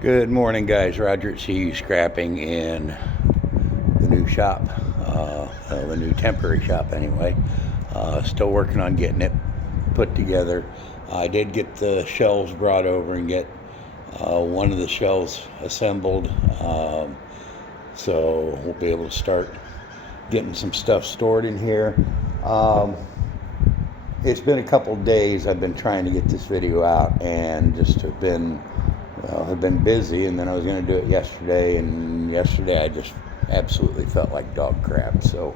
Good morning, guys. Roger at CU Scrapping in the new shop, the new temporary shop anyway. Still working on getting it put together. I did get the shelves brought over and get one of the shelves assembled, so we'll be able to start getting some stuff stored in here. It's been a couple days I've been trying to get this video out and just have been busy, and then I was going to do it yesterday, and yesterday I just absolutely felt like dog crap, so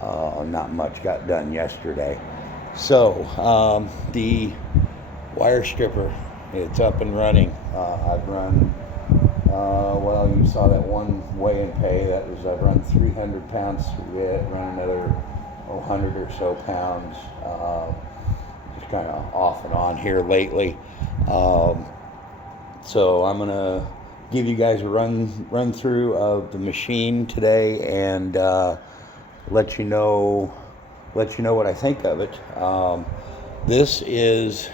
not much got done yesterday. So the wire stripper, it's up and running. I've run, well, you saw that one weigh and pay. I've run 300 pounds through it, run another 100 or so pounds, just kind of off and on here lately. So I'm gonna give you guys a run through of the machine today and let you know what I think of it. This is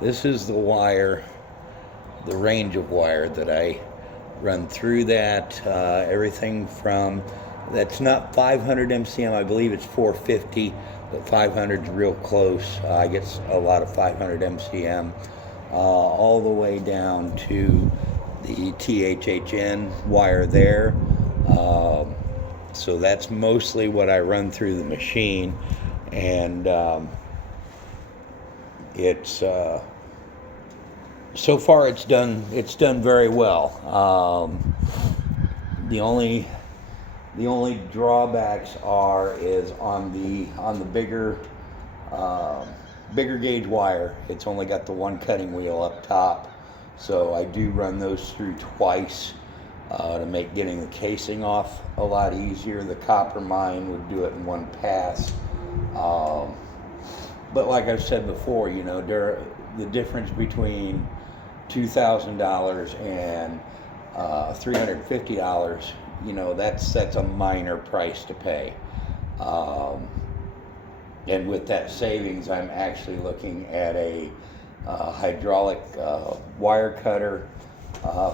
the wire, the range of wire that I run through that. Everything from, that's not 500 MCM, I believe it's 450, but 500 is real close. I get a lot of 500 MCM. All the way down to the THHN wire there. So that's mostly what I run through the machine, and it's so far it's done very well. The only drawbacks is on the bigger gauge wire. It's only got the one cutting wheel up top, so I do run those through twice to make getting the casing off a lot easier. The copper mine would do it in one pass, but like I've said before, the difference between $2,000 and $350, that's a minor price to pay. And with that savings, I'm actually looking at a hydraulic wire cutter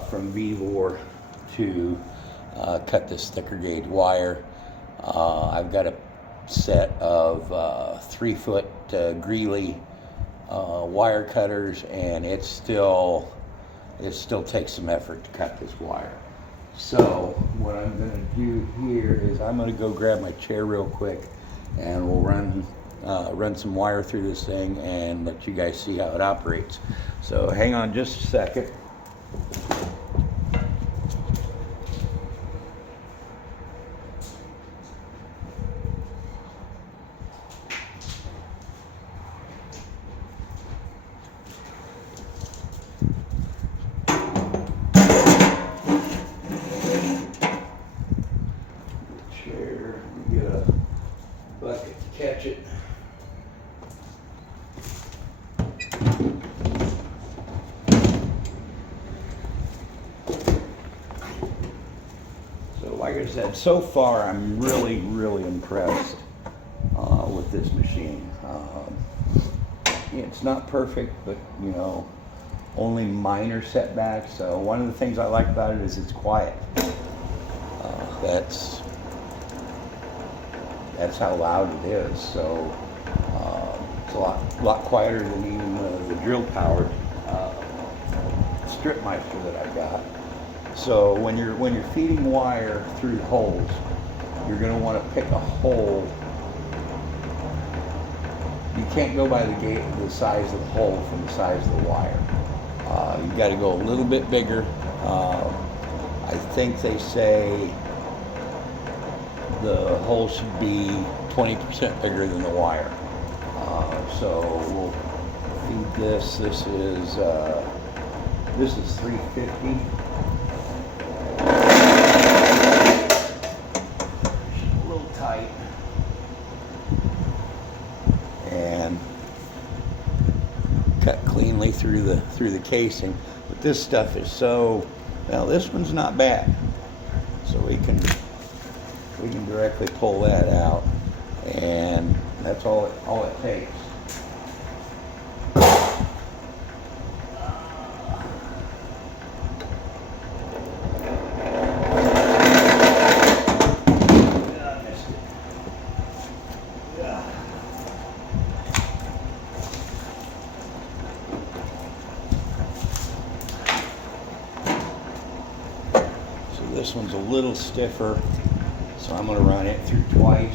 from Vevor to cut this thicker gauge wire. I've got a set of 3-foot Greeley wire cutters, and it still takes some effort to cut this wire. So what I'm going to do here is I'm going to go grab my chair real quick, and we'll run some wire through this thing and let you guys see how it operates. So hang on just a second. Chair, get a bucket to catch it. So like I said, so far I'm really impressed with this machine. It's not perfect, but only minor setbacks. So one of the things I like about it is it's quiet. That's how loud it is. So it's a lot quieter than even the drill powered strip meister that I got. So when you're feeding wire through holes, you're going to want to pick a hole. You can't go by the size of the hole from the size of the wire. You've got to go a little bit bigger. I think they say the hole should be 20% bigger than the wire. So we'll feed this. This is 350. A little tight. And cut cleanly through the casing. But this stuff is this one's not bad. So we can directly pull that out, and that's all it takes. This one's a little stiffer, so I'm going to run it through twice.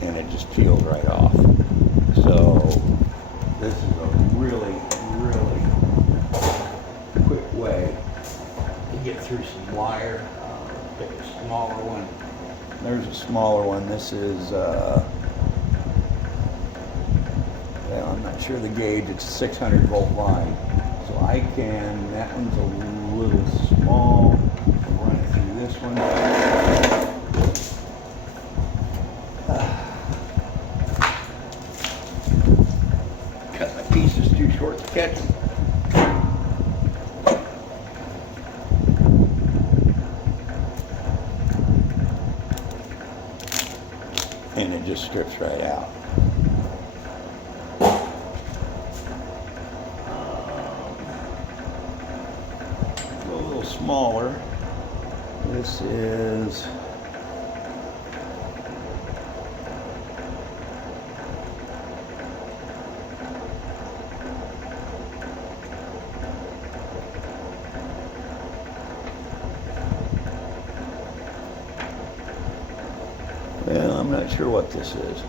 And it just peels right off. So this is a really, really quick way to get through some wire. Pick a smaller one. There's a smaller one. This is, well, I'm not sure the gauge. It's a 600 volt line. So I can, that one's a little small. I'll run it through this one. Cut my pieces too short to catch them. And it just strips right out. A little smaller. This is well, I'm not sure what this is.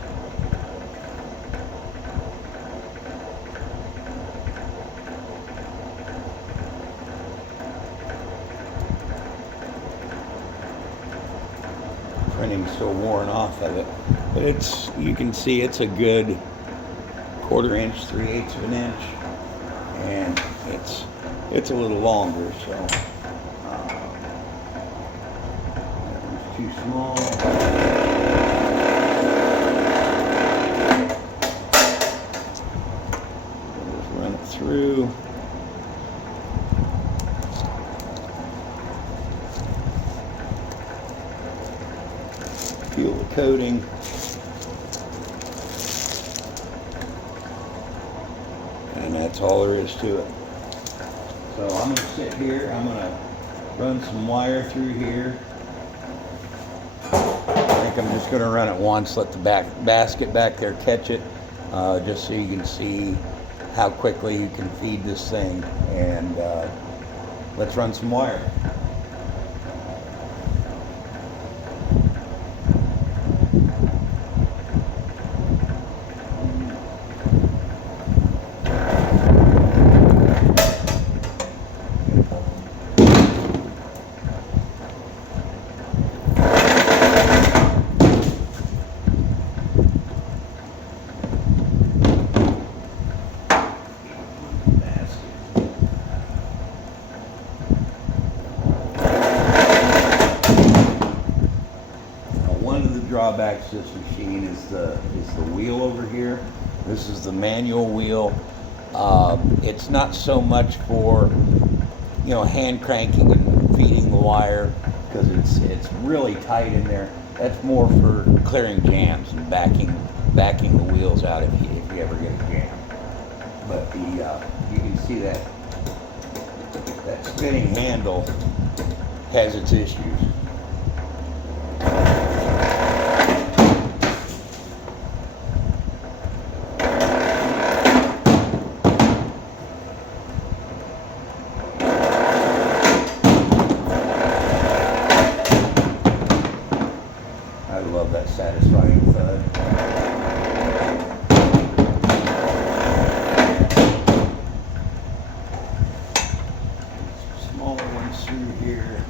Printing's so worn off of it, but it's, you can see it's a good 1/4 inch, 3/8 of an inch, and it's a little longer, so that one's too small. Just run it through. Peel the coating. And that's all there is to it. So I'm going to sit here. I'm going to run some wire through here. I think I'm just going to run it once, let the basket back there catch it, just so you can see how quickly you can feed this thing. And let's run some wire. Drawbacks to this machine is the wheel over here. This is the manual wheel. It's not so much for, you know, hand cranking and feeding the wire, because it's really tight in there. That's more for clearing jams and backing the wheels out if you ever get a jam. But the you can see that spinning handle has its issues. I love that satisfying thud. Smaller ones through here.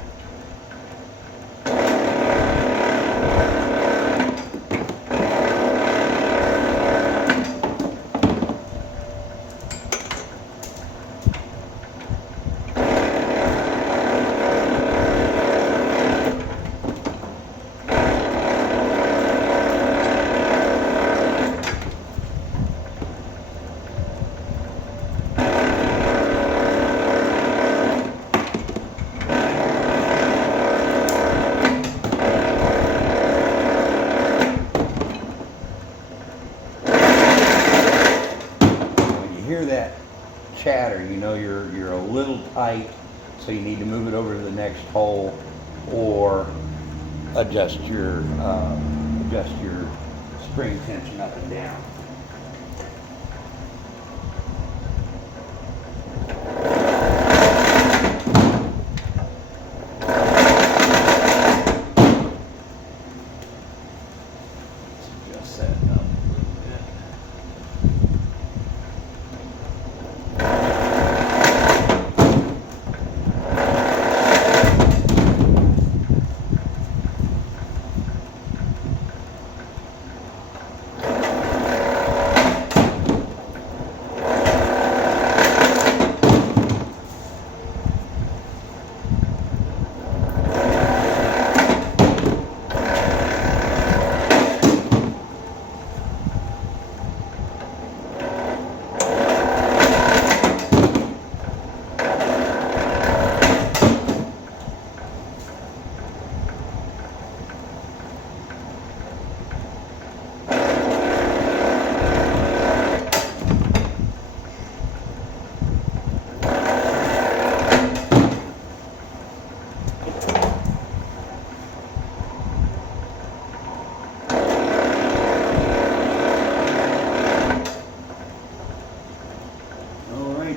Hear that chatter, you know you're a little tight, so you need to move it over to the next hole, or adjust your spring tension up and down. set it up a little bit.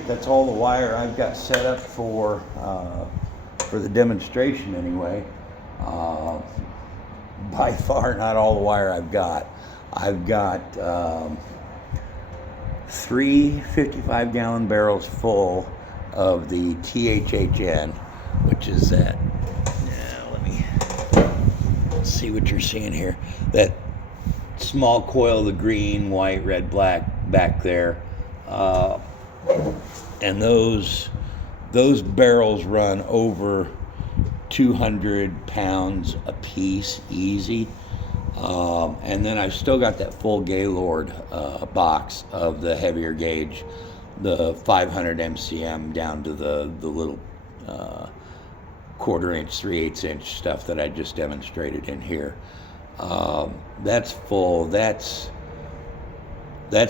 That's all the wire I've got set up for the demonstration anyway. By far not all the wire I've got. I've got 3 55-gallon barrels full of the THHN, which is that. Now let me see what you're seeing here. That small coil, the green, white, red, black back there. And those barrels run over 200 pounds a piece, easy. And then I've still got that full Gaylord box of the heavier gauge, the 500 MCM down to the little 1/4 inch, 3/8 inch stuff that I just demonstrated in here. That's full. That's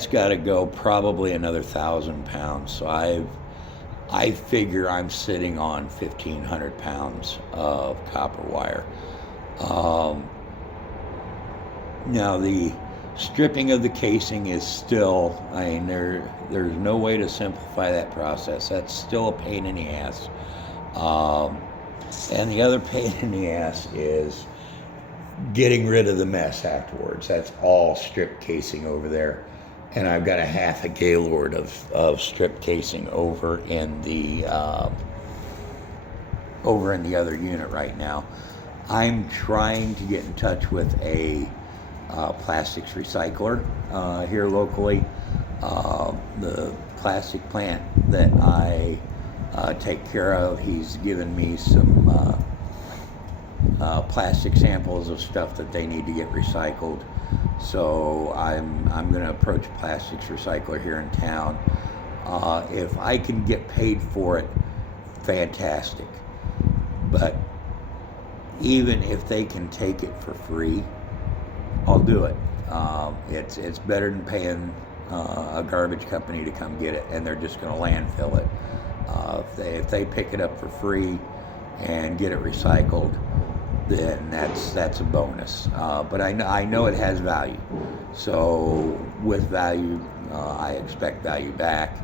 got to go probably another 1,000 pounds. So I figure I'm sitting on 1,500 pounds of copper wire. Now the stripping of the casing is still, I mean, there's no way to simplify that process. That's still a pain in the ass. And the other pain in the ass is getting rid of the mess afterwards. That's all stripped casing over there. And I've got a half a Gaylord of strip casing over in the other unit right now. I'm trying to get in touch with a plastics recycler here locally. The plastic plant that I take care of, he's given me some plastic samples of stuff that they need to get recycled. So I'm going to approach a plastics recycler here in town. If I can get paid for it, fantastic. But even if they can take it for free, I'll do it. It's better than paying a garbage company to come get it, and they're just going to landfill it. If they pick it up for free and get it recycled, then that's a bonus. But I know it has value. So with value, I expect value back.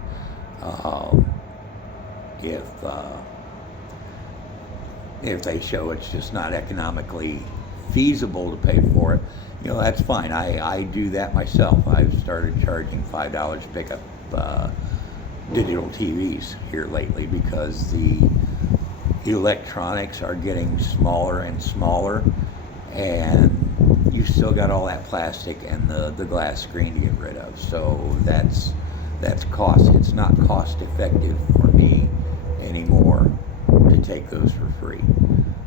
If they show it's just not economically feasible to pay for it, that's fine. I do that myself. I've started charging $5 to pick up digital TVs here lately because the electronics are getting smaller and smaller, and you still got all that plastic and the glass screen to get rid of. So that's cost. It's not cost effective for me anymore to take those for free.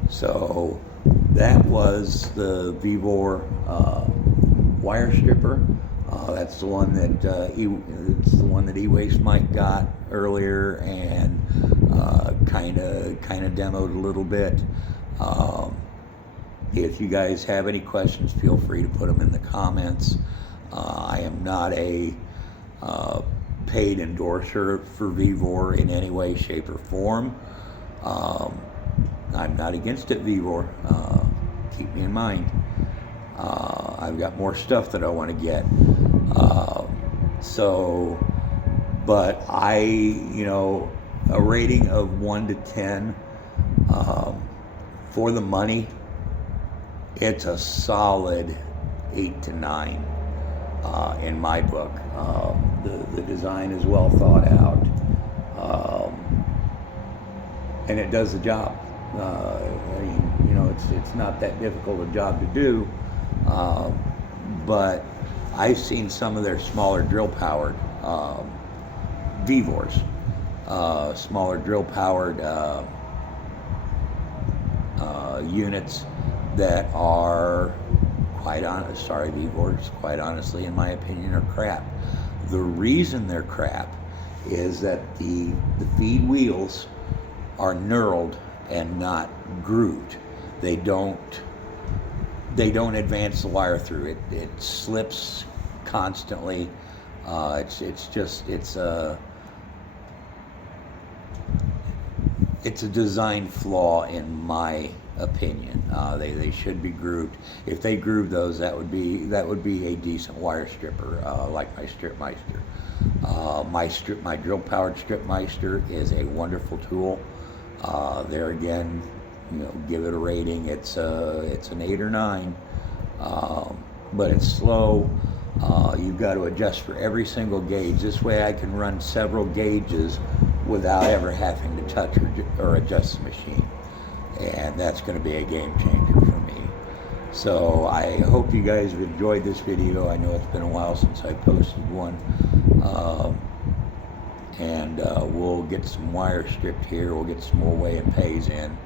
So that was the Vevor wire stripper. That's the one that E-Waste Mike got earlier and kind of demoed a little bit. If you guys have any questions, feel free to put them in the comments. I am not a paid endorser for Vevor in any way, shape, or form. I'm not against it, Vevor. Keep me in mind. I've got more stuff that I want to get. But a rating of 1 to 10, for the money, it's a solid 8 to 9. in my book. The design is well thought out, and it does the job. I mean, you know, it's not that difficult a job to do, but I've seen some of their smaller drill-powered Vevors, smaller drill-powered units that are Vevors, quite honestly, in my opinion, are crap. The reason they're crap is that the feed wheels are knurled and not grooved. They don't advance the wire through. It slips constantly. It's a design flaw in my opinion. They should be grooved. If they groove those, that would be a decent wire stripper, like my Stripmeister. My drill powered Stripmeister is a wonderful tool. There again, you know, give it a rating. It's an 8 or 9, but it's slow. You've got to adjust for every single gauge. This way, I can run several gauges without ever having to touch or adjust the machine, and that's going to be a game changer for me. So I hope you guys have enjoyed this video. I know it's been a while since I posted one, and we'll get some wire stripped here. We'll get some more weigh and pays in,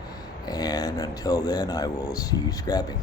and until then, I will see you scrapping.